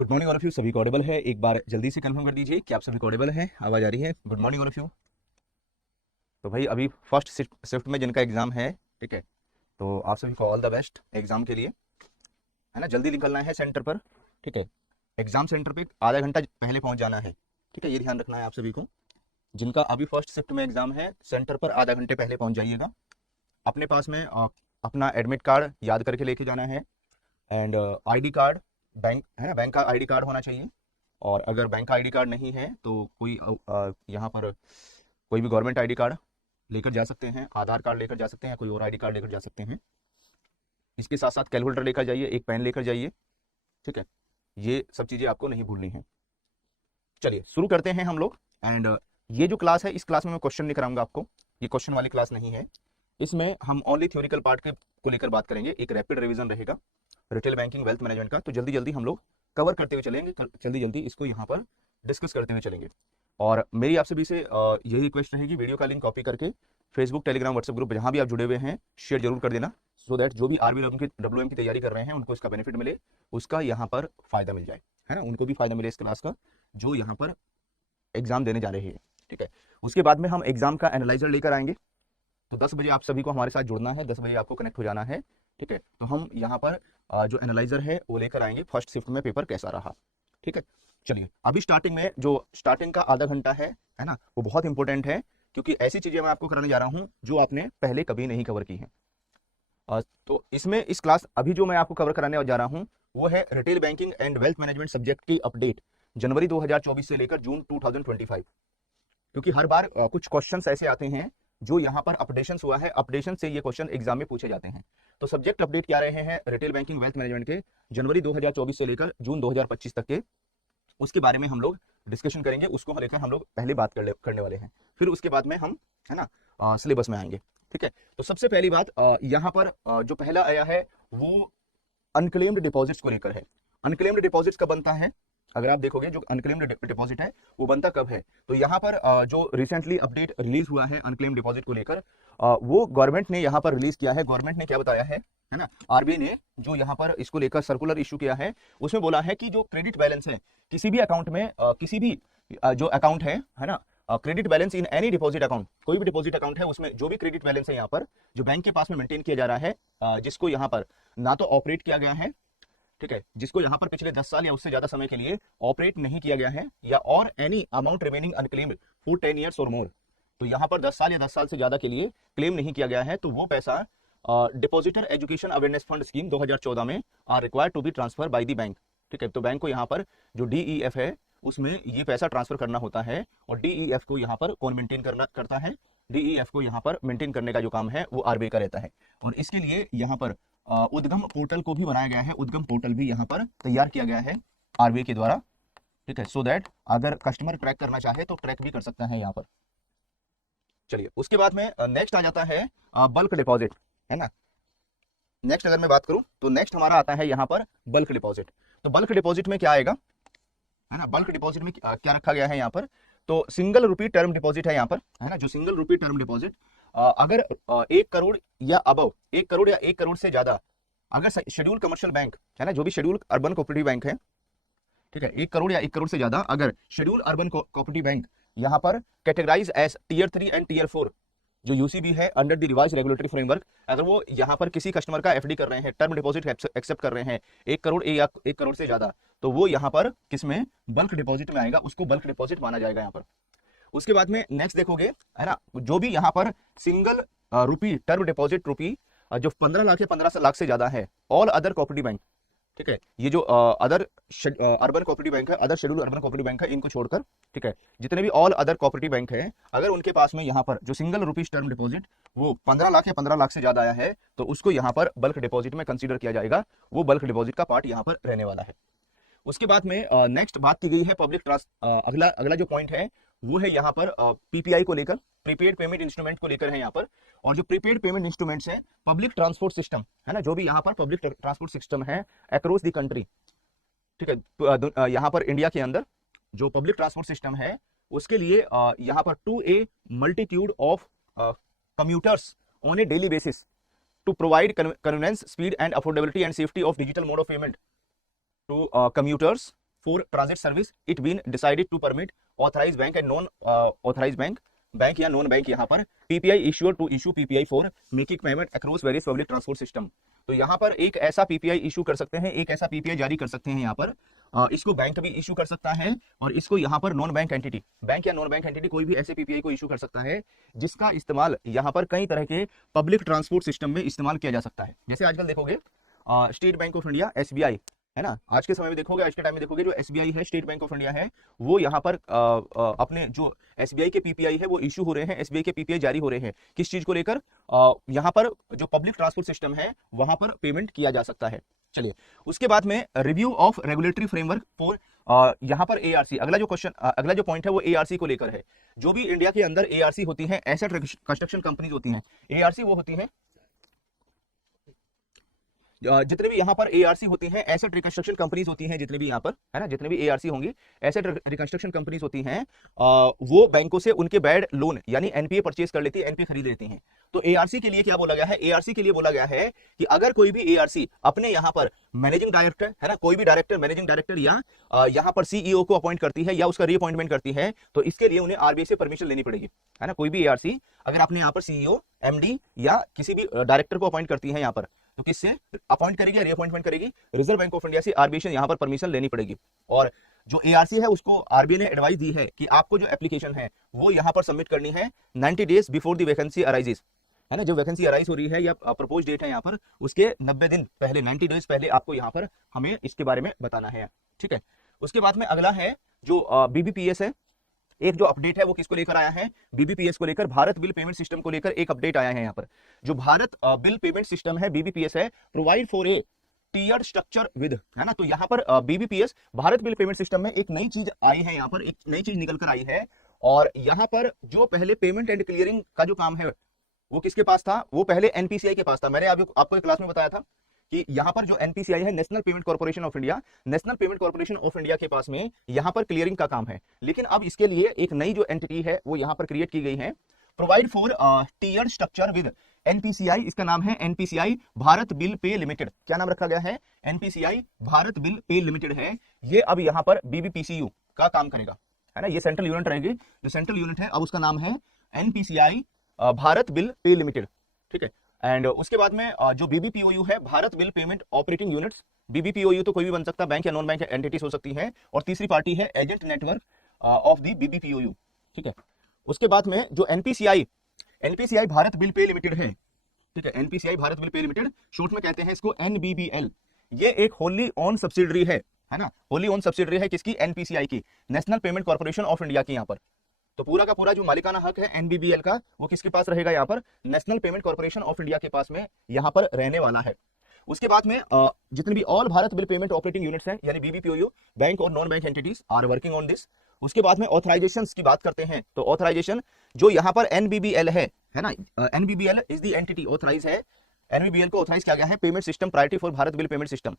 Good morning all of you. सभी को Audible है? एक बार जल्दी से कंफर्म कर दीजिए कि आप सभी को ऑडिबल है, आवाज आ रही है। Good morning all of you. तो भाई अभी फर्स्ट शिफ्ट में जिनका एग्जाम है, ठीक है, तो आप सभी को ऑल द बेस्ट एग्जाम के लिए, है ना। जल्दी निकलना है सेंटर पर, ठीक है। एग्जाम सेंटर पे आधा घंटा पहले पहुंच जाना है, ठीक है। ये ध्यान रखना है आप सभी को। जिनका अभी फर्स्ट शिफ्ट में एग्जाम है, सेंटर पर आधा घंटे पहले पहुंच जाइएगा। अपने पास में अपना एडमिट कार्ड याद करके लेके जाना है, एंड आईडी कार्ड, बैंक है ना, बैंक का आईडी कार्ड होना चाहिए। और अगर बैंक का आईडी कार्ड नहीं है तो कोई यहाँ पर कोई भी गवर्नमेंट आईडी कार्ड लेकर जा सकते हैं, आधार कार्ड लेकर जा सकते हैं, कोई और आईडी कार्ड लेकर जा सकते हैं। इसके साथ साथ कैलकुलेटर लेकर जाइए, एक पेन लेकर जाइए, ठीक है। ये सब चीज़ें आपको नहीं भूलनी है। चलिए शुरू करते हैं हम लोग। एंड ये जो क्लास है, इस क्लास में मैं क्वेश्चन नहीं कराऊंगा आपको, ये क्वेश्चन वाली क्लास नहीं है। इसमें हम ओनली थ्योरिकल पार्ट के को लेकर बात करेंगे। एक रैपिड रिवीजन रहेगा रिटेल बैंकिंग वेल्थ मैनेजमेंट का। तो जल्दी जल्दी हम लोग कवर करते हुए चलेंगे, जल्दी जल्दी इसको यहाँ पर डिस्कस करते हुए चलेंगे। और मेरी आप सभी से यही रिक्वेस्ट रहेगी, वीडियो का लिंक कॉपी करके फेसबुक, टेलीग्राम, व्हाट्सएप ग्रुप जहाँ भी आप जुड़े हुए हैं शेयर जरूर कर देना, सो दैट जो भी आरबी डब्ल्यूएम की तैयारी कर रहे हैं उनको इसका बेनिफिट मिले, उसका यहाँ पर फायदा मिल जाए, है ना। उनको भी फायदा मिले इस क्लास का, जो यहाँ पर एग्जाम देने जा रहे हैं, ठीक है। उसके बाद में हम एग्जाम का एनालाइजर लेकर आएंगे। तो 10 बजे आप सभी को हमारे साथ जुड़ना है, 10 बजे आपको कनेक्ट हो जाना है, ठीक है। तो हम यहाँ पर जो एनालाइजर है वो लेकर आएंगे, फर्स्ट शिफ्ट में पेपर कैसा रहा, ठीक है। चलिए अभी स्टार्टिंग में जो स्टार्टिंग का आधा घंटा है ना, वो बहुत इंपॉर्टेंट है, क्योंकि ऐसी चीजें मैं आपको कराने जा रहा हूँ जो आपने पहले कभी नहीं कवर की हैं। तो इसमें इस क्लास अभी जो मैं आपको कवर कराने जा रहा हूँ वो है retail banking and wealth management subject की अपडेट जनवरी 2024 से लेकर जून 2025। क्योंकि हर बार कुछ क्वेश्चंस ऐसे आते हैं जो यहाँ पर अपडेशन हुआ है, अपडेशन से ये क्वेश्चन एग्जाम में पूछे जाते हैं। तो सब्जेक्ट अपडेट क्या रहे हैं रिटेल बैंकिंग वेल्थ मैनेजमेंट के जनवरी 2024 से लेकर जून 2025 तक के, उसके बारे में हम लोग डिस्कशन करेंगे। उसको लेकर हम लोग पहले बात करने वाले हैं, फिर उसके बाद में हम, है ना, सिलेबस में आएंगे, ठीक है। तो सबसे पहली बात यहाँ पर जो पहला आया है वो अनक्लेम्ड डिपॉजिट्स को लेकर है। अनक्लेम्ड डिपॉजिट्स कब बनता है? अगर आप देखोगे जो अनक्लेम्ड डिपॉजिट है वो बनता कब है, तो यहाँ पर जो रिसेंटली अपडेट रिलीज हुआ है अनक्लेम्ड डिपॉजिट को लेकर, वो गवर्नमेंट ने यहाँ पर रिलीज किया है। गवर्नमेंट ने क्या बताया है ना, आरबीआई ने जो यहाँ पर इसको लेकर सर्कुलर इशू किया है, उसमें बोला है कि जो क्रेडिट बैलेंस है किसी भी अकाउंट में, किसी भी जो अकाउंट है ना, credit balance in any deposit account, कोई भी डिपॉजिट अकाउंट है उसमें जो भी क्रेडिट बैलेंस है यहाँ पर जो बैंक के पास में मेंटेन किया जा रहा है, जिसको यहाँ पर ना तो ऑपरेट किया गया है, ठीक है, जिसको यहाँ पर पिछले 10 साल या उससे ज्यादा समय के लिए ऑपरेट नहीं किया गया है, या और any amount remaining unclaimed for 10 years और मोर, तो यहाँ पर 10 साल या 10 साल से ज्यादा के लिए क्लेम नहीं किया गया है, तो वो पैसा depositor education awareness fund scheme 2014 में are required to be transfer by the bank, ठीक है। तो बैंक को यहाँ पर जो डीईएफ है उसमें ये पैसा ट्रांसफर करना होता है, और डीईएफ को यहाँ पर कौन मेंटेन करता है? डीईएफ को यहाँ पर मेंटेन करने का जो काम है वो आरबीआई का रहता है। और इसके लिए यहाँ पर उद्गम पोर्टल को भी बनाया गया है, उद्गम पोर्टल भी यहाँ पर तैयार किया गया है आरबीआई के द्वारा, ठीक है, सो दैट अगर कस्टमर ट्रैक करना चाहे तो ट्रैक भी कर सकता है यहाँ पर। चलिए उसके बाद में नेक्स्ट आ जाता है बल्क डिपॉजिट, है ना। नेक्स्ट अगर मैं बात करूं तो नेक्स्ट हमारा आता है यहाँ पर बल्क डिपॉजिट। तो बल्क डिपॉजिट में क्या आएगा, है ना, बल्क डिपॉजिट में क्या रखा गया है यहाँ पर? तो सिंगल रुपी टर्म डिपॉजिट है यहाँ पर, है ना, जो सिंगल रुपी टर्म डिपॉजिट अगर 1 करोड़ या अबव, 1 करोड़ या 1 करोड़ से ज्यादा, अगर शेड्यूल कमर्शियल बैंक, है ना, जो भी शेड्यूल अर्बन कोऑपरेटिव बैंक है, ठीक है, 1 करोड़ या 1 करोड़ से ज्यादा अगर शेड्यूल अर्बन कोऑपरेटिव बैंक यहाँ पर categorise as tier 3 and tier 4 जो यूसीबी है under the revise regulatory framework, अगर वो यहाँ पर किसी कस्टमर का एफडी कर रहे हैं, टर्म डिपॉजिट एक्सेप्ट कर रहे हैं 1 करोड़ या 1 करोड़ से ज्यादा, तो वो यहाँ पर किसमें? बल्क डिपॉजिट में आएगा, उसको बल्क डिपॉजिट माना जाएगा यहाँ पर। उसके बाद में नेक्स्ट देखोगे, है ना, जो भी यहाँ पर सिंगल रुपी टर्म डिपॉजिट रुपी जो 15 लाख या 15 लाख से ज्यादा है, ऑल अदर कोऑपरेटिव बैंक, ठीक है, ये जो अदर अर्बन कोऑपरेटिव बैंक है, other schedule urban cooperative bank है, इनको छोड़कर, ठीक है, जितने भी ऑल अदर कोऑपरेटिव बैंक है, अगर उनके पास में यहाँ पर जो सिंगल रुपीज टर्म डिपॉजिट वो 15 लाख या 15 लाख से ज्यादा आया है, तो उसको यहाँ पर बल्क डिपॉजिट में कंसीडर किया जाएगा, वो बल्क डिपॉजिट का पार्ट यहाँ पर रहने वाला है। उसके बाद में नेक्स्ट बात की गई है पब्लिक अगला जो पॉइंट है वो है यहाँ पर पीपीआई को लेकर, प्रीपेड पेमेंट इंस्ट्रूमेंट को लेकर है यहाँ पर। और जो प्रीपेड पेमेंट इंस्ट्रूमेंट्स है, पब्लिक ट्रांसपोर्ट सिस्टम, है ना, जो भी यहाँ पर पब्लिक ट्रांसपोर्ट सिस्टम है अक्रॉस द कंट्री, ठीक है, यहाँ पर इंडिया के अंदर जो पब्लिक ट्रांसपोर्ट सिस्टम है उसके लिए यहाँ पर to a multitude of commuters on a daily basis to provide convenience, speed and affordability and safety of digital mode of payment to commuters for transit service it been decided to permit authorized bank and non authorized bank या non bank यहाँ पर PPI issuer to issue PPI for making payment across various public transport system. तो यहाँ पर एक ऐसा PPI issue कर सकते हैं, एक ऐसा पीपीआई जारी कर सकते हैं यहाँ पर, इसको बैंक भी इशू कर सकता है और इसको यहाँ पर नॉन बैंक एंटिटी, बैंक या नॉन बैंक एंटिटी कोई भी ऐसे पीपीआई को इशू कर सकता है जिसका इस्तेमाल यहाँ पर कई तरह के पब्लिक ट्रांसपोर्ट सिस्टम में इस्तेमाल किया जा सकता है। जैसे आजकल देखोगे state bank of India SBI है ना, आज के समय में देखोगे, आज के टाइम में देखोगे जो एसबीआई है, स्टेट बैंक ऑफ इंडिया है, वो यहाँ पर अपने जो एसबीआई के पीपीआई है वो इशू हो रहे हैं, एसबीआई के पीपीआई जारी हो रहे हैं, किस चीज को लेकर, यहाँ पर जो पब्लिक ट्रांसपोर्ट सिस्टम है वहां पर पेमेंट किया जा सकता है। चलिए उसके बाद में review of regulatory framework for, यहाँ पर एआरसी, अगला जो क्वेश्चन, अगला जो पॉइंट है वो एआरसी को लेकर है। जो भी इंडिया के अंदर एआरसी होती है, एसेट कंस्ट्रक्शन कंपनीज होती हैं, एआरसी वो होती हैं जितने भी यहाँ पर एआरसी होती हैं, एसेट रिकंस्ट्रक्शन कंपनीज होती हैं, जितने भी यहाँ पर है ना, जितने भी एआरसी होंगी, एसेट रिकंस्ट्रक्शन कंपनीज होती हैं, वो बैंकों से उनके बैड लोन यानी एनपीए परचेज कर लेती है, एनपीए खरीद लेती हैं। तो एआरसी के लिए क्या बोला गया है, एआरसी के लिए बोला गया है कि अगर कोई भी एआरसी अपने यहाँ पर मैनेजिंग डायरेक्टर है ना, कोई भी डायरेक्टर, मैनेजिंग डायरेक्टर या यहाँ पर सीईओ को अपॉइंट करती है या उसका रीअपॉइंटमेंट करती है, तो इसके लिए उन्हें आरबीआई से परमिशन लेनी पड़ेगी, है ना। कोई भी एआरसी अगर आपने यहाँ पर सीईओ, एमडी या किसी भी डायरेक्टर को अपॉइंट करती है यहाँ पर, तो किससे अपॉइंट करेगी, रीअपॉइंटमेंट करेगी, रिजर्व बैंक ऑफ इंडिया से आरबीआई से यहाँ पर परमिशन लेनी पड़ेगी। और जो एआरसी है उसको आरबीआई ने एडवाइस दी है कि आपको जो एप्लीकेशन है वो यहाँ पर सबमिट करनी है 90 days before the vacancy arises, है ना। जो वैकेंसी अराइज हो रही है या प्रपोज डेट है यहाँ पर, उसके 90 दिन पहले, 90 डेज पहले आपको यहाँ पर हमें इसके बारे में बताना है, ठीक है। उसके बाद में अगला है जो बीबीपीएस है, एक जो अपडेट है वो किसको लेकर आया है, बीबीपीएस को लेकर, भारत बिल पेमेंट सिस्टम को लेकर एक अपडेट आया है यहाँ पर। जो भारत बिल पेमेंट सिस्टम है बीबीपीएस है, provide for a tiered structure with, है ना। तो यहाँ पर BBPS Bharat bill payment system में एक नई चीज आई है, यहाँ पर एक नई चीज निकल कर आई है। और यहाँ पर जो पहले पेमेंट एंड क्लियरिंग का जो काम है वो किसके पास था, वो पहले एनपीसीआई के पास था। मैंने आपको एक क्लास में बताया था कि यहाँ पर जो एनपीसीआई है, national payment corporation of India, national payment corporation of India के पास में यहाँ पर क्लियरिंग का काम है। लेकिन अब इसके लिए एक नई जो एंटिटी है वो यहाँ पर क्रिएट की गई है, provide for tiered structure with NPCI, इसका नाम है NPCI Bharat bill pay limited. क्या नाम रखा गया है, NPCI Bharat bill pay limited है। ये अब यहाँ पर बीबीपीसीयू का काम करेगा, है ना। ये सेंट्रल यूनिट रहेगी, जो सेंट्रल यूनिट है अब उसका नाम है NPCI Bharat bill pay limited, ठीक है। एंड उसके बाद में जो बीबीपीओयू है, Bharat bill payment operating units, BBPOU तो कोई भी बन सकता है, बैंक या नॉन बैंक एंटिटीज हो सकती है। और तीसरी पार्टी है एजेंट नेटवर्क ऑफ दी बीबीपीओयू, ठीक है। उसके बाद में जो NPCI Bharat bill pay limited है, ठीक है, NPCI Bharat bill pay limited, short में कहते हैं इसको एनबीबीएल। ये एक होली ऑन सब्सिडरी है ना, होली ऑन सब्सिडरी है किसकी, एनपीसीआई की, national payment corporation of India की यहाँ पर। तो पूरा का पूरा जो मालिकाना हक है एनबीबीएल का वो किसके पास रहेगा, यहाँ पर national payment corporation of India के पास में यहाँ पर रहने वाला है। उसके बाद में जितने भी all Bharat bill payment operating units हैं यानी बीबीपीओयू, बैंक और non bank entities are working on this. उसके बाद में ऑथराइजेशन की बात करते हैं, तो ऑथराइजेशन जो यहाँ पर एनबीबीएल है ना, एनबीबीएल इज द एंटिटी ऑथराइज है, एनबीबीएल को ऑथराइज किया गया है payment system priority for Bharat bill payment system,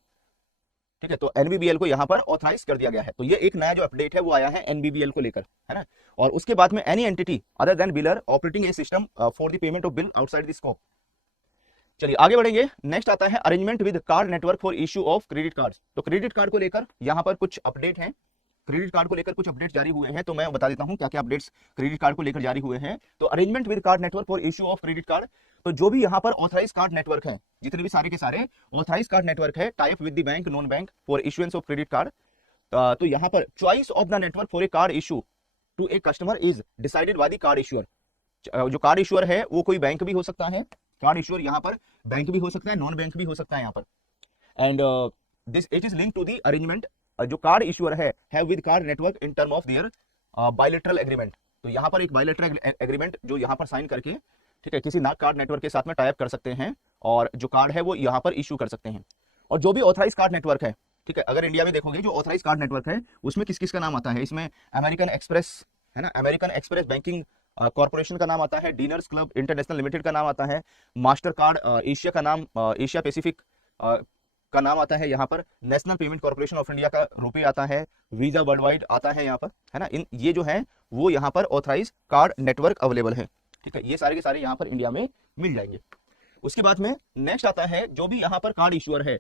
ठीक है। तो एनबीबीएल को यहाँ पर ऑथराइज कर दिया गया है। तो ये एक नया जो अपडेट है वो आया है एनबीबीएल को लेकर, है ना। और उसके बाद में any entity other than wheeler operating A system for the payment of bill outside the scope. चलिए आगे बढ़ेंगे। नेक्स्ट आता है arrangement with card network for issue of credit cards. तो क्रेडिट कार्ड को लेकर यहाँ पर कुछ अपडेट हैं, क्रेडिट कार्ड को लेकर कुछ अपडेट जारी हुए हैं, तो मैं बता देता हूं क्या क्या अपडेट्स क्रेडिट कार्ड को लेकर जारी हुए हैं। तो arrangement with card network for issue of credit card, तो जो भी यहाँ पर ऑथराइज कार्ड नेटवर्क है, जितने भी सारे के सारे ऑथराइज कार्ड नेटवर्क है, type with the bank non bank for issuance of credit card. तो यहाँ पर choice of the network for a card issue to a customer is decided by the card issuer. जो card issuer है वो कोई bank भी हो सकता है, कार्ड इशूअर यहाँ पर बैंक भी हो सकता है, नॉन बैंक भी हो सकता है यहाँ पर। And this it is link to the arrangement जो कार्ड इशूअर है have with card network in term of their bilateral agreement. तो यहाँ पर एक बायलैटरल एग्रीमेंट जो यहाँ पर साइन करके, ठीक है, किसी कार्ड नेटवर्क के साथ में टाइप कर सकते हैं और जो कार्ड है वो यहाँ पर इशू कर सकते हैं। और जो भी ऑथराइज कार्ड नेटवर्क है, ठीक है, अगर इंडिया में देखोगे जो ऑथराइज कार्ड नेटवर्क है उसमें किस किस का नाम आता है, इसमें अमेरिकन एक्सप्रेस, है ना, अमेरिकन एक्सप्रेस बैंकिंग कॉर्पोरेशन का नाम आता है, डीनर्स क्लब इंटरनेशनल लिमिटेड का नाम आता है, मास्टर कार्ड एशिया का नाम, एशिया पैसिफिक का नाम आता है यहाँ पर, national payment corporation of India का रुपए आता है, वीजा वर्ल्ड वाइड आता है यहाँ पर, है ना। इन ये जो है वो यहाँ पर ऑथराइज कार्ड नेटवर्क अवेलेबल है, ठीक है, ये सारे के सारे यहाँ पर इंडिया में मिल जाएंगे। उसके बाद में नेक्स्ट आता है जो भी यहाँ पर कार्ड इशूअर है,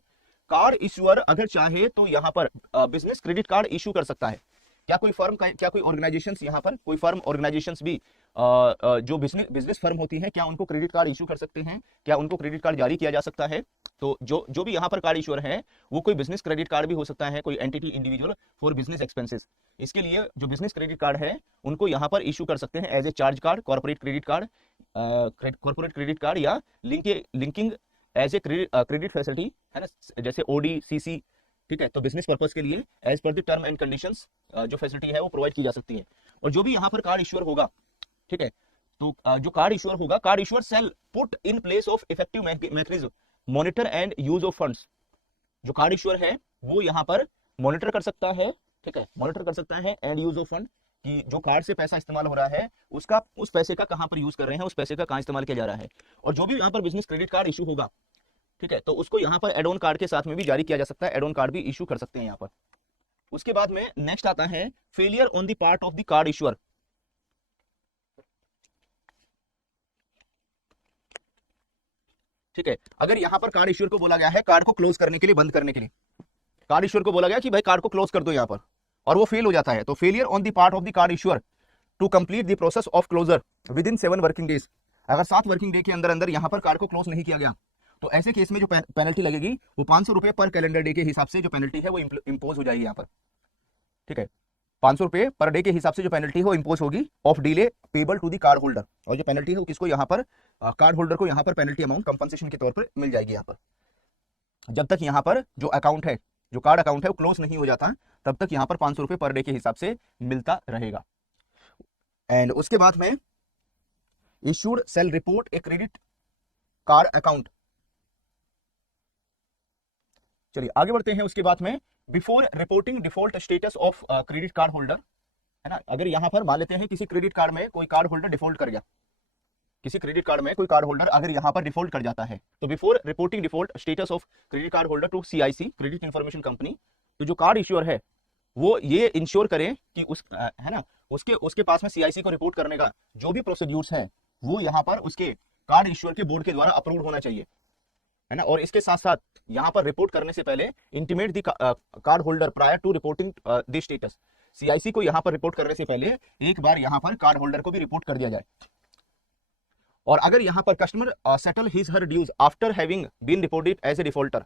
कार्ड इश्यूअर अगर चाहे तो यहाँ पर बिजनेस क्रेडिट कार्ड इशू कर सकता है। क्या कोई फर्म क्या कोई ऑर्गेनाइजेशंस यहाँ पर कोई फर्म ऑर्गेनाइजेशंस भी जो बिजनेस फर्म होती हैं क्या उनको क्रेडिट कार्ड इशू कर सकते हैं? क्या उनको क्रेडिट कार्ड जारी किया जा सकता है? तो जो भी यहाँ पर कार्ड इश्यूअर है वो कोई बिजनेस क्रेडिट कार्ड भी हो सकता है, कोई entity individual for business expenses. इसके लिए जो बिजनेस क्रेडिट कार्ड है उनको यहाँ पर इशू कर सकते हैं as a charge card, corporate credit card या linking as a credit facility, है ना, जैसे ओडी सीसी। ठीक है, तो बिजनेस पर्पस के लिए as per the term and conditions जो फैसिलिटी है वो प्रोवाइड की जा सकती है। और जो भी यहाँ पर कार्ड इश्यूअर होगा, ठीक है, तो जो कार्ड इश्यूअर होगा, card issuer shall put in place of effective mechanism monitor and use of funds. जो कार्ड इश्यूअर है वो यहाँ पर मॉनिटर कर सकता है, ठीक है, मॉनिटर कर सकता है एंड यूज ऑफ फंड, कि जो कार्ड से पैसा इस्तेमाल हो रहा है उसका उस पैसे का कहां पर यूज कर रहे हैं, उस पैसे का कहां इस्तेमाल किया जा रहा है। और जो भी यहाँ पर बिजनेस क्रेडिट कार्ड इशू होगा, ठीक है, तो उसको यहाँ पर एड ऑन कार्ड के साथ में भी जारी किया जा सकता है, एड ऑन कार्ड भी इशू कर सकते हैं यहाँ पर। उसके बाद में नेक्स्ट आता है failure on the part of the card issuer. ठीक है, अगर यहाँ पर कार्ड इश्यूअर को बोला गया है कार्ड को क्लोज करने के लिए, बंद करने के लिए, कार्ड इश्यूअर को बोला गया कि भाई कार्ड को क्लोज कर दो यहाँ पर, और वो फेल हो जाता है, तो failure on the part of the card issuer to complete the process of closure within 7 working days. अगर 7 वर्किंग डे के अंदर अंदर यहाँ पर कार्ड को क्लोज नहीं किया गया तो ऐसे केस में जो पेनल्टी लगेगी वो 500 रुपए पर कैलेंडर डे के हिसाब से जो पेनल्टी है वो इंपोज हो जाएगी यहाँ पर। ठीक है, 500 रुपए पर डे के हिसाब से जो पेनल्टी है वो इंपोज होगी of delay payable to the card holder. और जो पेनल्टी है वो किसको यहाँ पर कार्ड होल्डर को यहाँ पर पेनल्टी अमाउंट कंपनसेशन के तौर पर मिल जाएगी यहाँ पर। जब तक यहाँ पर जो अकाउंट है, जो कार्ड अकाउंट है वो क्लोज नहीं हो जाता तब तक यहाँ पर 500 रुपए पर डे के हिसाब से मिलता रहेगा। एंड उसके बाद में issued cell report a credit card account. चलिए आगे बढ़ते हैं। उसके बाद में before reporting default status of credit card holder, है ना, अगर यहां पर मान लेते हैं किसी क्रेडिट कार्ड में कोई कार्ड होल्डर डिफॉल्ट कर गया, किसी क्रेडिट कार्ड में कोई कार्ड होल्डर अगर यहां पर डिफॉल्ट कर जाता है, तो before reporting default status of credit card holder to CIC credit information company, तो जो कार्ड इश्यूअर है वो ये इंश्योर करे कि है ना, उसके पास में सीआईसी को रिपोर्ट करने का जो भी प्रोसीड्यूर्स है वो यहाँ पर उसके कार्ड इश्यूअर के बोर्ड के द्वारा अप्रूव होना चाहिए, है ना। और इसके साथ साथ यहाँ पर रिपोर्ट करने से पहले intimate the card holder prior to reporting the status, CIC को यहाँ पर रिपोर्ट करने से पहले एक बार यहाँ पर कार्ड होल्डर को भी रिपोर्ट कर दिया जाए। और अगर यहाँ पर customer settle his her dues after having been reported as a defaulter,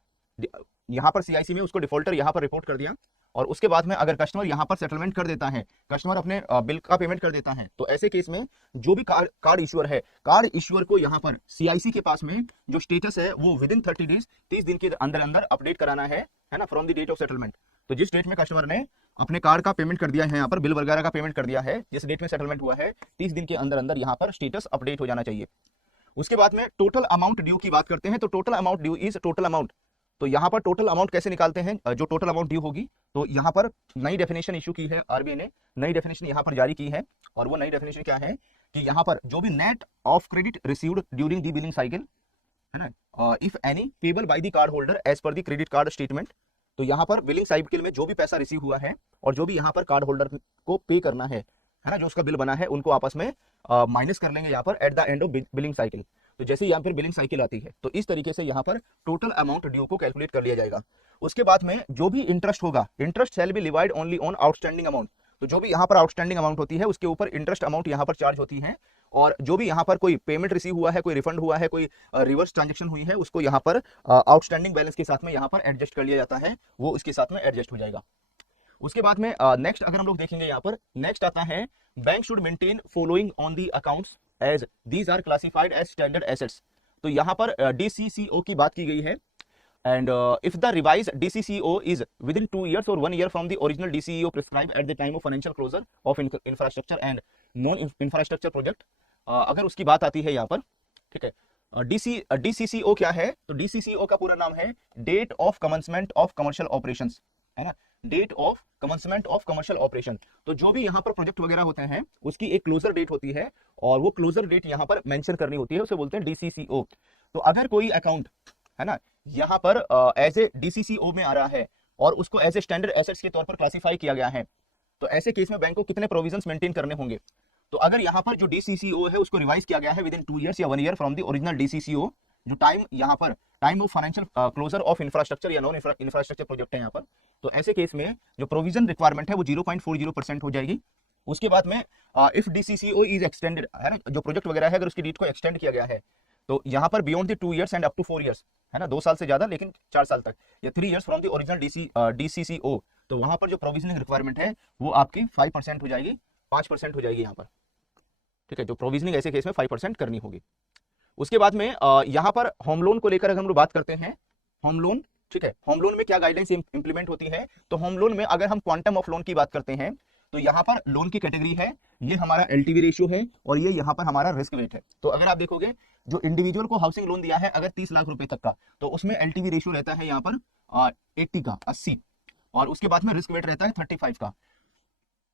यहाँ पर सीआईसी में उसको डिफॉल्टर यहाँ पर रिपोर्ट कर दिया और उसके बाद में अगर कस्टमर यहाँ पर सेटलमेंट कर देता है, कस्टमर अपने बिल का पेमेंट कर देता है, तो ऐसे केस में जो भी कार्ड इश्यूअर है, कार्ड इश्यूअर को यहाँ पर सीआईसी के पास में जो स्टेटस है वो विद इन 30 डेज 30 दिन के अंदर अंदर अपडेट कराना है ना, from the date of settlement. तो जिस डेट में कस्टमर ने अपने कार्ड का पेमेंट कर दिया है, यहाँ पर बिल वगैरह का पेमेंट कर दिया है, जिस डेट में सेटलमेंट हुआ है 30 दिन के अंदर अंदर यहाँ पर स्टेटस अपडेट हो जाना चाहिए। उसके बाद में टोटल अमाउंट ड्यू की बात करते हैं। तो total amount due is total amount. तो यहाँ पर टोटल अमाउंट कैसे निकालते हैं, जो टोटल अमाउंट ड्यू होगी, तो यहाँ पर नई डेफिनेशन इशू की है आरबीआई ने, नई डेफिनेशन यहाँ पर जारी की है। और वो नई डेफिनेशन क्या है कि यहाँ पर जो भी net of credit received during the billing cycle, है ना, if any payable by the card holder as per the credit card statement. तो यहाँ पर बिलिंग साइकिल में जो भी पैसा रिसीव हुआ है और जो भी यहाँ पर कार्ड होल्डर को पे करना है ना, जो उसका बिल बना है, उनको आपस में माइनस कर लेंगे यहाँ पर at the end of billing cycle. तो जैसे यहाँ पर बिलिंग साइकिल आती है तो इस तरीके से यहाँ पर टोटल अमाउंट ड्यू को कैलकुलेट कर लिया जाएगा। उसके बाद में जो भी इंटरेस्ट होगा, interest shall be divide only on outstanding amount. तो जो भी यहाँ पर आउटस्टैंडिंग अमाउंट होती है उसके ऊपर इंटरेस्ट अमाउंट यहाँ पर चार्ज होती है। और जो भी यहाँ पर कोई पेमेंट रिसीव हुआ है, कोई रिफंड हुआ है, कोई रिवर्स ट्रांजेक्शन हुई है, उसको यहाँ पर आउटस्टैंडिंग बैलेंस के साथ में यहाँ पर एडजस्ट कर लिया जाता है, वो इसके साथ में एडजस्ट हो जाएगा। उसके बाद में नेक्स्ट अगर हम लोग देखेंगे यहाँ पर नेक्स्ट आता है bank should maintain following on the accounts as these are classified as standard assets. तो यहाँ पर डीसीसीओ की बात की गई है। And if the revise DCCO is within 2 years और 1 year from the original DCEO prescribe at the time of financial closure of infrastructure and non infrastructure project, अगर उसकी बात आती है यहाँ पर, ठीक है। डीसीसीओ क्या है, तो डीसीसीओ का पूरा नाम है date of commencement of commercial operations, है ना, date of commencement of commercial operation. तो जो भी यहाँ पर प्रोजेक्ट वगैरह होते हैं उसकी एक क्लोजर डेट होती है और वो क्लोजर डेट यहाँ पर मेंशन करनी होती है, उसे बोलते हैं डीसीसीओ। तो अगर कोई अकाउंट, है ना, यहाँ पर एज ए डीसीसीओ में आ रहा है और उसको एज ए स्टैंडर्ड एसेट्स के तौर पर क्लासिफाई किया गया है, तो ऐसे केस में बैंक को कितने प्रोविजंस मेंटेन करने होंगे। तो अगर यहाँ पर जो डीसीसीओ है उसको रिवाइज किया गया है विद इन 2 years या 1 year from the original DCCO, जो टाइम यहाँ पर time of financial closure of infrastructure या नॉन इंफ्रास्ट्रक्चर प्रोजेक्ट है यहाँ पर, तो ऐसे केस में जो प्रोविजन रिक्वायरमेंट है वो 0.40% हो जाएगी। उसके बाद में इफ DCCO इज एक्सटेंडेड, है ना, जो प्रोजेक्ट वगैरह है अगर उसकी डेट को एक्सटेंड किया गया है तो यहाँ पर beyond the 2 years and up to 4 years, है ना, 2 साल से ज्यादा लेकिन 4 साल तक, या 3 years from the original DCCO, तो वहां पर जो प्रोविजनिंग रिक्वायरमेंट है वो आपकी 5% हो जाएगी, 5% हो जाएगी यहाँ पर, ठीक है, जो प्रोविजनिंग ऐसे केस में 5% करनी होगी। उसके बाद में यहाँ पर होम लोन को लेकर अगर हम लोग बात करते हैं, होम लोन, ठीक है, होम लोन में क्या गाइडेंस इंप्लीमेंट होती है, तो होम लोन में अगर हम क्वांटम ऑफ लोन की बात करते हैं तो यहाँ पर लोन की कैटेगरी है, ये हमारा LTV रेशियो है और ये यहाँ पर हमारा रिस्क वेट है। तो अगर आप देखोगे जो इंडिविजुअल को हाउसिंग लोन दिया है अगर 30 लाख रुपए तक का, तो उसमें LTV रेशियो रहता है यहाँ पर 80 का, 80, और उसके बाद में रिस्क वेट रहता है 35 का,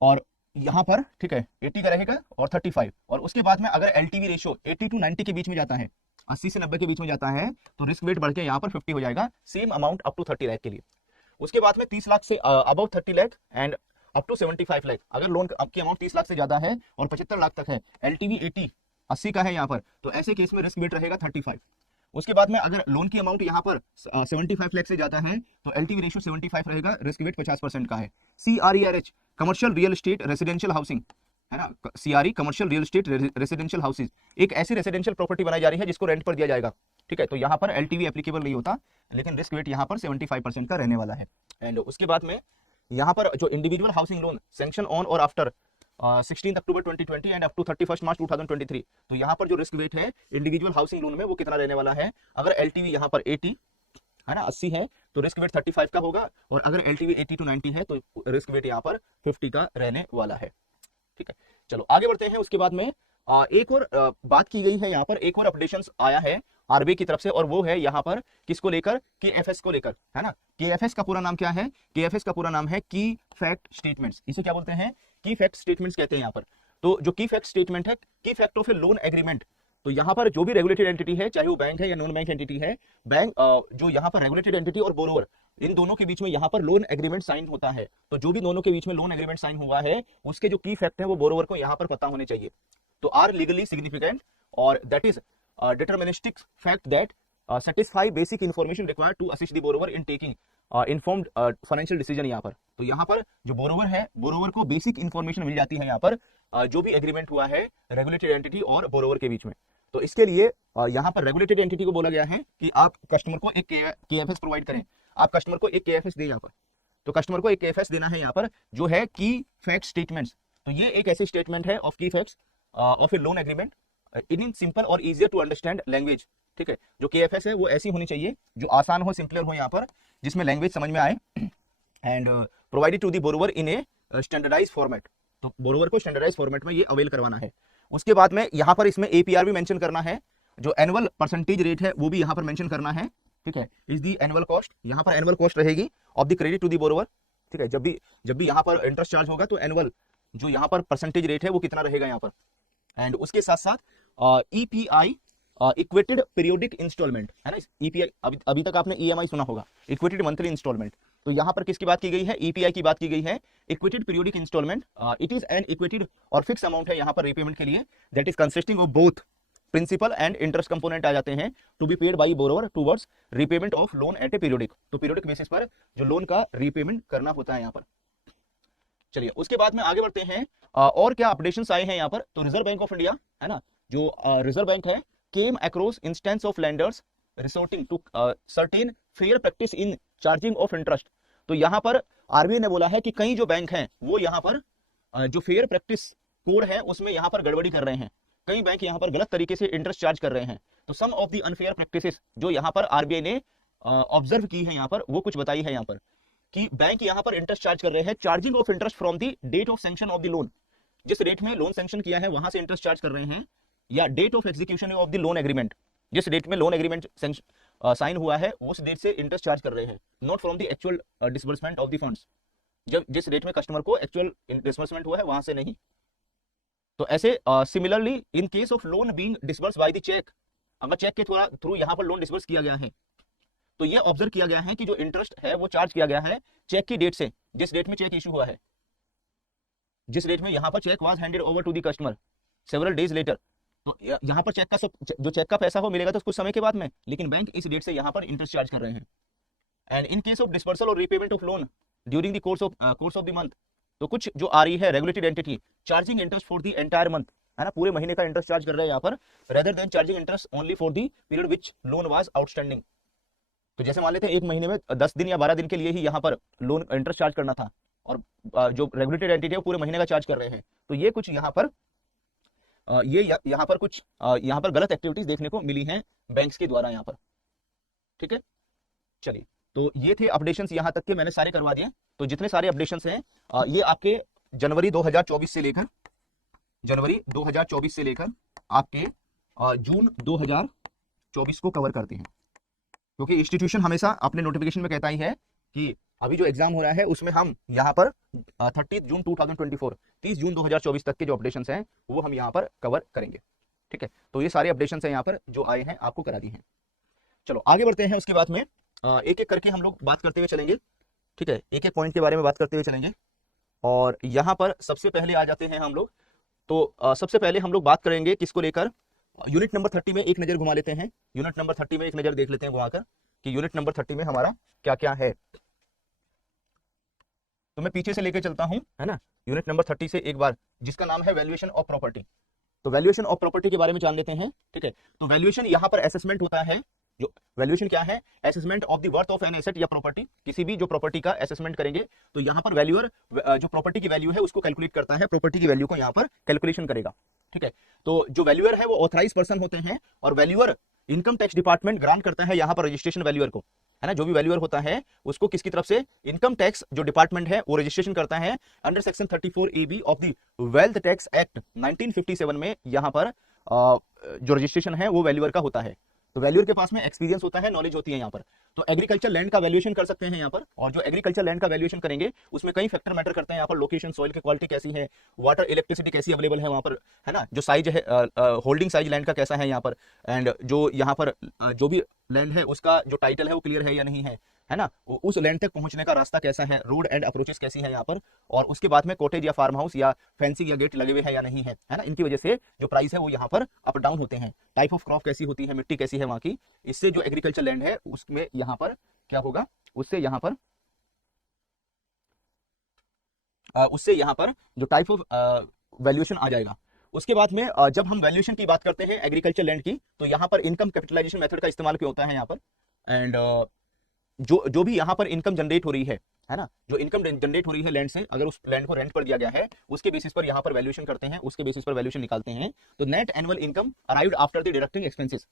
और यहाँ पर, ठीक है, 80 का रहेगा और 35, और उसके बाद में अगर LTV रेशियो 80 to 90 के बीच में जाता है, 80 से 90 के बीच में जाता है, तो रिस्क वेट बढ़ के यहाँ पर 50 हो जाएगा, same amount up to 30 lakh के लिए। उसके बाद में 30 लाख से above 30 lakh and up to 75 lakh, अगर लोन आपकी अमाउंट 30 लाख से ज्यादा है और 75 लाख तक है, LTV 80 का है यहाँ पर, तो ऐसे केस में रिस्क वेट रहेगा 35। उसके बाद में अगर लोन की अमाउंट यहाँ पर 75 लाख से ज्यादा है तो LTV रेशियो 75 रहेगा, रिस्क वेट 50% का है। CRERH commercial real estate residential housing, है ना, CRE commercial real estate residential houses, एक ऐसी रेसिडेंशियल प्रॉपर्टी बनाई जा रही है जिसको रेंट पर दिया जाएगा, ठीक है, तो यहाँ पर LTV एप्लीकेबल नहीं होता, लेकिन रिस्क वेट यहाँ पर 75% का रहने वाला है। एंड उसके बाद में यहाँ पर जो individual housing loan sanction on और after 16 October 2020 and up to 31 March 2023, तो यहाँ पर जो रिस्क वेट है इंडिविजुअल हाउसिंग लोन में वो कितना रहने वाला है, अगर LTV यहाँ पर 80 है ना, 80 है तो रिस्क वेट 35 का होगा, और अगर LTV 80 to 90 है तो रिस्क वेट यहाँ पर 50 का रहने वाला है, ठीक है। चलो आगे बढ़ते हैं। उसके बाद में एक और बात की गई है यहाँ पर, एक और अपडेशन आया है RBI की तरफ से, और वो है यहाँ पर किसको लेकर, KFS को लेकर, है ना। KFS का पूरा नाम क्या है, KFS का पूरा नाम है की फैक्ट स्टेटमेंट्स, इसे क्या बोलते हैं, की फैक्ट स्टेटमेंट्स कहते हैं यहाँ पर। तो जो की फैक्ट स्टेटमेंट है, की fact of A loan agreement, तो यहाँ पर जो भी रेगुलेटेड एंटिटी है, चाहे वो बैंक है या नॉन बैंक एंटिटी है, बैंक जो यहाँ पर रेगुलेटेड एंटिटी और बोरोवर, इन दोनों के बीच में यहाँ पर लोन एग्रीमेंट साइन होता है, तो जो भी दोनों के बीच में लोन एग्रीमेंट साइन हुआ है उसके जो की फैक्ट है वो बोरोवर को यहाँ पर पता होने चाहिए, तो आर लीगली सिग्निफिकेंट, और that is deterministic fact that satisfy basic information required to assist the borrower in taking informed financial decision। यहाँ पर, तो यहाँ पर जो बोरोवर है, बोरोवर को बेसिक इंफॉर्मेशन मिल जाती है यहाँ पर जो भी एग्रीमेंट हुआ है रेगुलेटेड एंटिटी और बोरोवर के बीच में। तो इसके लिए यहाँ पर रेगुलेटेड एंटिटी को बोला गया है कि आप कस्टमर को एक KFS प्रोवाइड करें, आप कस्टमर को एक KFS दें यहाँ पर, तो कस्टमर को एक KFS देना है यहाँ पर जो है की फैक्ट स्टेटमेंट्स। तो ये एक ऐसी स्टेटमेंट है ऑफ की facts of A loan agreement in simple और इजियर टू अंडरस्टैंड लैंग्वेज, ठीक है। जो KFS है वो ऐसी होनी चाहिए जो आसान हो, सिंपलर हो यहाँ पर, जिसमें लैंग्वेज समझ में आए, and provided to the borrower in a standardise format, तो बोरोवर को स्टैंडर्डाइज फॉर्मेट में ये अवेल करवाना है। उसके बाद में यहाँ पर इसमें APR भी मेंशन करना है, जो एनुअल परसेंटेज रेट है वो भी यहाँ पर मेंशन करना है, ठीक है। इज दी एनुअल कॉस्ट, यहाँ पर एनुअल कॉस्ट रहेगी of the credit to the borrower, ठीक है। जब भी यहाँ पर इंटरेस्ट चार्ज होगा तो एनुअल जो यहाँ पर परसेंटेज रेट है वो कितना रहेगा यहाँ पर। एंड उसके साथ साथ EPI इक्वेटेड पीरियोडिक इंस्टॉलमेंट, है ना, EPI अभी तक आपने EMI सुना होगा, इक्वेटेड मंथली इंस्टॉलमेंट, तो यहाँ पर किसकी बात की गई है, EPI की बात की गई है, equated periodic instalment. It is an equated और फिक्स अमाउंट है यहाँ पर रीपेमेंट के लिए, that is consisting of both principal and interest component आ जाते हैं, to be paid by borrower towards repayment of loan at a periodic, तो पीरियोडिक बेसिस पर जो लोन का रीपेमेंट करना होता है यहाँ पर। चलिए उसके बाद में आगे बढ़ते हैं, और क्या अपडेशंस आए हैं यहाँ पर। तो रिजर्व बैंक ऑफ इंडिया, है ना, जो रिजर्व बैंक है, came across instances of lenders resorting to certain fair practice in charging of interest. तो यहाँ पर RBI ने बोला है कि कई जो बैंक हैं वो यहाँ पर जो फेयर प्रैक्टिस कोड है उसमें यहाँ पर गड़बड़ी कर रहे हैं, कई बैंक यहाँ पर गलत तरीके से इंटरेस्ट चार्ज कर रहे हैं। तो सम ऑफ द अनफेयर प्रैक्टिसेस जो यहाँ पर RBI ने ऑब्जर्व की है यहाँ पर, वो कुछ बताई है यहाँ पर कि बैंक यहाँ पर इंटरेस्ट चार्ज कर रहे हैं, charging of interest from the date of sanction of the loan, जिस रेट में लोन सैंक्शन किया है वहां से इंटरेस्ट चार्ज कर रहे हैं, या date of execution of the loan agreement, जिस डेट में लोन एग्रीमेंट साइन हुआ है उस डेट से इंटरेस्ट चार्ज कर रहे हैं, not from the actual disbursement of the funds, जब जिस डेट में कस्टमर को एक्चुअल डिसबर्समेंट हुआ है वहां से नहीं। तो ऐसे similarly in case of loan being disburse by the cheque, अगर चेक के थ्रू यहाँ पर लोन डिसबर्स किया गया है तो ये ऑब्जर्व किया गया है कि जो इंटरेस्ट है वो चार्ज किया गया है चेक की डेट से, जिस डेट में चेक इशू हुआ है, जिस डेट में यहाँ पर cheque was handed over to the customer several days later, तो यहाँ पर चेक का जो चेक का पैसा हो मिलेगा तो कुछ समय के बाद में, लेकिन बैंक इस डेट से यहाँ पर इंटरेस्ट चार्ज कर रहे हैं। And in case of disbursal और repayment of loan during the course of the month, तो कुछ जो आ रही है regulated entity charging interest for the entire month, है ना, पूरे महीने का इंटरेस्ट चार्ज कर रहे हैं यहाँ पर, rather than charging interest only for the period which loan was outstanding. तो जैसे मान लेते हैं एक महीने में 10 दिन या 12 दिन के लिए ही यहाँ पर लोन इंटरेस्ट चार्ज करना था, और जो रेगुलेटेड एंटिटी है वो पूरे महीने का चार्ज कर रहे हैं। तो ये कुछ यहाँ पर यहाँ पर कुछ यहाँ पर गलत एक्टिविटीज देखने को मिली हैं बैंक्स के द्वारा यहाँ पर। ठीक है, चलिए, तो ये थे अपडेशंस यहाँ तक के मैंने सारे करवा दिए। तो जितने सारे अपडेशंस हैं ये आपके जनवरी 2024 से लेकर आपके जून 2024 को कवर करते हैं, क्योंकि इंस्टीट्यूशन हमेशा अपने नोटिफिकेशन में कहता ही है कि अभी जो एग्जाम हो रहा है उसमें हम यहाँ पर 30 जून 2024 30 जून 2024 तक के जो अपडेशंस हैं वो हम यहाँ पर कवर करेंगे। ठीक है, तो ये सारे अपडेशंस हैं यहाँ पर जो आए हैं आपको करा दी हैं। चलो आगे बढ़ते हैं, उसके बाद में एक एक करके हम लोग बात करते हुए चलेंगे। ठीक है, एक एक पॉइंट के बारे में बात करते हुए चलेंगे, और यहाँ पर सबसे पहले आ जाते हैं हम लोग। तो सबसे पहले हम लोग बात करेंगे किसको लेकर, यूनिट नंबर 30 में एक नजर घुमा लेते हैं। यूनिट नंबर 30 में एक नजर देख लेते हैं घुमाकर कि यूनिट नंबर 30 में हमारा क्या क्या है। तो मैं पीछे से लेकर चलता हूं, है ना, यूनिट नंबर 30 से एक बार, जिसका नाम है वैल्यूएशन ऑफ प्रॉपर्टी। तो वैल्यूएशन ऑफ प्रॉपर्टी के बारे में जान लेते हैं। ठीक है, तो वैल्यूएशन यहाँ पर असेसमेंट होता है। जो वैल्यूएशन क्या है, assessment of the worth of an asset या प्रॉपर्टी, किसी भी जो प्रॉपर्टी का असेसमेंट करेंगे तो यहाँ पर वैल्यूअर जो प्रॉपर्टी की वैल्यू है उसको कैलकुलेट करता है, प्रॉपर्टी की वैल्यू को यहाँ पर कैलकुलेशन करेगा। ठीक है, तो जो वैल्यूअर है वो ऑथराइज पर्सन होते हैं, और valuer income tax department grant करता है यहाँ पर रजिस्ट्रेशन वैल्यूअर को, है ना। जो भी वैल्यूअर होता है उसको किसकी तरफ से, इनकम टैक्स जो डिपार्टमेंट है वो रजिस्ट्रेशन करता है under section 34AB of the wealth tax act 1957 में। यहाँ पर जो रजिस्ट्रेशन है वो वैल्यूअर का होता है। तो वैल्यूअर के पास में एक्सपीरियंस होता है, नॉलेज होती है यहाँ पर। तो एग्रीकल्चर लैंड का वैल्यूएशन कर सकते हैं यहाँ पर, और जो एग्रीकल्चर लैंड का वैल्यूएशन करेंगे उसमें कई फैक्टर मैटर करते हैं यहाँ पर। लोकेशन, सॉइल की क्वालिटी कैसी है, वाटर इलेक्ट्रिसिटी कैसी अवेलेबल है वहाँ पर, है ना, जो साइज है होल्डिंग साइज लैंड का कैसा है यहाँ पर, एंड जो यहाँ पर जो भी लैंड है उसका जो टाइटल है वो क्लियर है या नहीं है ना, उस लैंड तक पहुंचने का रास्ता कैसा है, रोड एंड अप्रोचेस कैसी है यहाँ पर, और उसके बाद में कॉटेज या फार्म हाउस या फैंसी या गेट लगे हुए हैं या नहीं है ना। इनकी वजह से जो प्राइस है वो यहाँ पर अप डाउन होते हैं। टाइप ऑफ क्रॉप कैसी होती है, मिट्टी कैसी है वहाँ की, इससे जो एग्रीकल्चर लैंड है उसमें यहाँ पर क्या होगा, उससे यहाँ पर जो टाइप ऑफ वैल्यूएशन आ जाएगा। उसके बाद में जब हम वैल्यूएशन की बात करते हैं एग्रीकल्चर लैंड की, तो यहाँ पर इनकम कैपिटलाइजेशन मेथड का इस्तेमाल क्यों होता है यहाँ पर, एंड जो भी यहाँ पर इनकम जनरेट हो रही है ना, जो इनकम जनरेट हो रही है लैंड से, अगर उस लैंड को रेंट पर दिया गया है उसके बेसिस पर यहाँ पर वैल्यूएशन करते हैं, उसके बेसिस पर वैल्यूएशन निकालते हैं। तो net annual income arrived after the deducting expenses,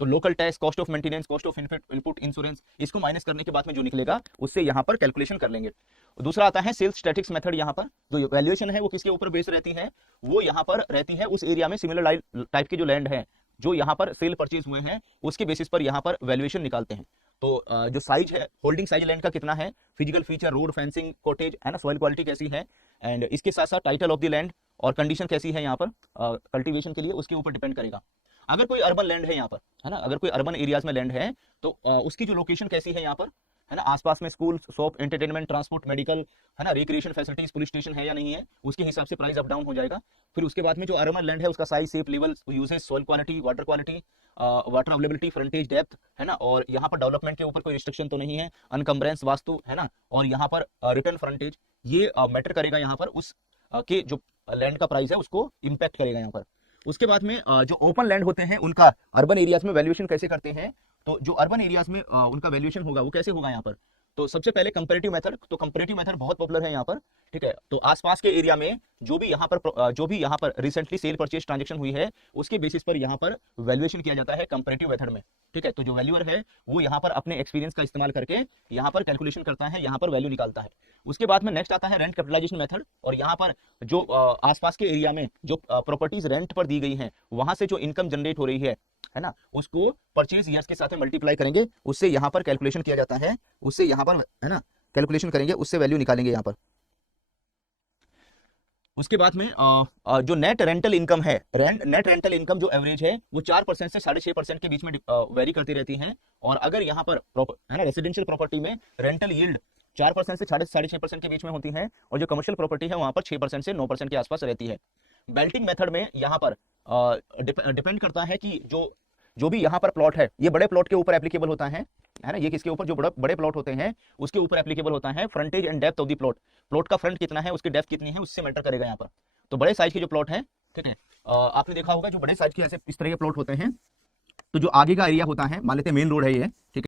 तो local tax, cost of maintenance, cost of input, insurance, इसको माइनस करने के बाद में जो निकलेगा उससे यहाँ पर कैलकुलेशन कर लेंगे। दूसरा आता है सेल्स स्टैटिक्स मेथड। यहाँ पर जो वैल्यूएशन है वो किसके ऊपर बेस रहती है, वो यहाँ पर रहती है उस एरिया में सिमिलर टाइप के जो लैंड है जो यहाँ पर सेल परचेज हुए हैं उसके बेसिस पर यहाँ पर वैल्यूएशन निकालते हैं। तो जो साइज है, होल्डिंग साइज लैंड का कितना है, physical feature, road, fencing, cottage, है ना, सॉइल क्वालिटी कैसी है, एंड इसके साथ साथ टाइटल ऑफ द लैंड और कंडीशन कैसी है यहाँ पर कल्टीवेशन के लिए, उसके ऊपर डिपेंड करेगा। अगर कोई अर्बन लैंड है यहाँ पर, है ना, अगर कोई अर्बन एरियाज में लैंड है तो उसकी जो लोकेशन कैसी है यहाँ पर, है ना, आसपास में school, shop, entertainment, transport, medical, है ना, रिक्रिएशन फैसिलिटीज, पुलिस स्टेशन है या नहीं है, उसके हिसाब से प्राइस अप डाउन हो जाएगा। फिर उसके बाद में जो अर्बन लैंड है उसका size, shape, level, usages, soil quality, water availability, frontage, depth, है ना, और यहाँ पर डेवलपमेंट के ऊपर कोई रिस्ट्रिक्शन तो नहीं है, अनकम्बरेंस वास्तु, है ना, और यहाँ पर रिटर्न फ्रंटेज, ये मैटर करेगा यहाँ पर उस के जो लैंड का प्राइस है उसको इम्पैक्ट करेगा यहाँ पर। उसके बाद में जो ओपन लैंड होते हैं उनका अर्बन एरियाज में वैल्यूएशन कैसे करते हैं, तो जो अर्बन एरियाज में उनका वैल्यूएशन होगा वो कैसे होगा यहाँ पर, तो सबसे पहले कंपैरेटिव मेथड। तो कंपैरेटिव मेथड बहुत पॉपुलर है यहाँ पर, ठीक है। तो आसपास के एरिया में जो भी यहाँ पर रिसेंटली सेल परचेज ट्रांजैक्शन हुई है उसके बेसिस पर यहाँ पर वैल्यूएशन किया जाता है कंपैरेटिव मेथड में, ठीक है। तो जो वैल्यूअर है वो यहाँ पर अपने एक्सपीरियंस का इस्तेमाल करके यहाँ पर कैलकुलेशन करता है, यहाँ पर वैल्यू निकालता है। उसके बाद में नेक्स्ट आता है रेंट कैपिटलाइजेशन मेथड, और यहाँ पर जो आसपास के एरिया में जो प्रॉपर्टीज रेंट पर दी गई हैं वहां से जो इनकम जनरेट हो रही है ना, उसको परचेज ईयर्स के साथ में मल्टीप्लाई करेंगे, उससे यहाँ पर कैलकुलेशन किया जाता है, उससे यहाँ पर, है ना, कैलकुलेशन करेंगे, उससे वैल्यू निकालेंगे यहाँ पर। उसके बाद में जो नेट रेंटल इनकम है, नेट रेंटल इनकम जो एवरेज है वो 4% से 6.5% के बीच में वेरी करती रहती है। और अगर यहाँ पर है ना रेसिडेंशियल प्रॉपर्टी में रेंटल यील्ड 4% से 6.5% के बीच में होती है, और जो कमर्शियल प्रॉपर्टी है वहां पर 6% से 9% के आसपास रहती है। बेल्टिंग मेथड में यहाँ पर डिपेंड करता है कि जो भी यहाँ पर प्लॉट है ये बड़े प्लॉट के ऊपर एप्लीकेबल होता है ना, ये किसके ऊपर, जो बड़े प्लॉट होते हैं उसके ऊपर एप्लीकेबल होता है। Frontage and depth of the plot का फ्रंट कितना है, उसकी डेप्थ कितनी है, उससे मैटर करेगा यहाँ पर। तो बड़े साइज के जो प्लॉट है, ठीक है, आपने देखा होगा जो बड़े साइज के ऐसे इस तरह के प्लॉट होते हैं, तो जो आगे का एरिया होता है, मान लेते हैं मेन रोड है ये, ठीक है।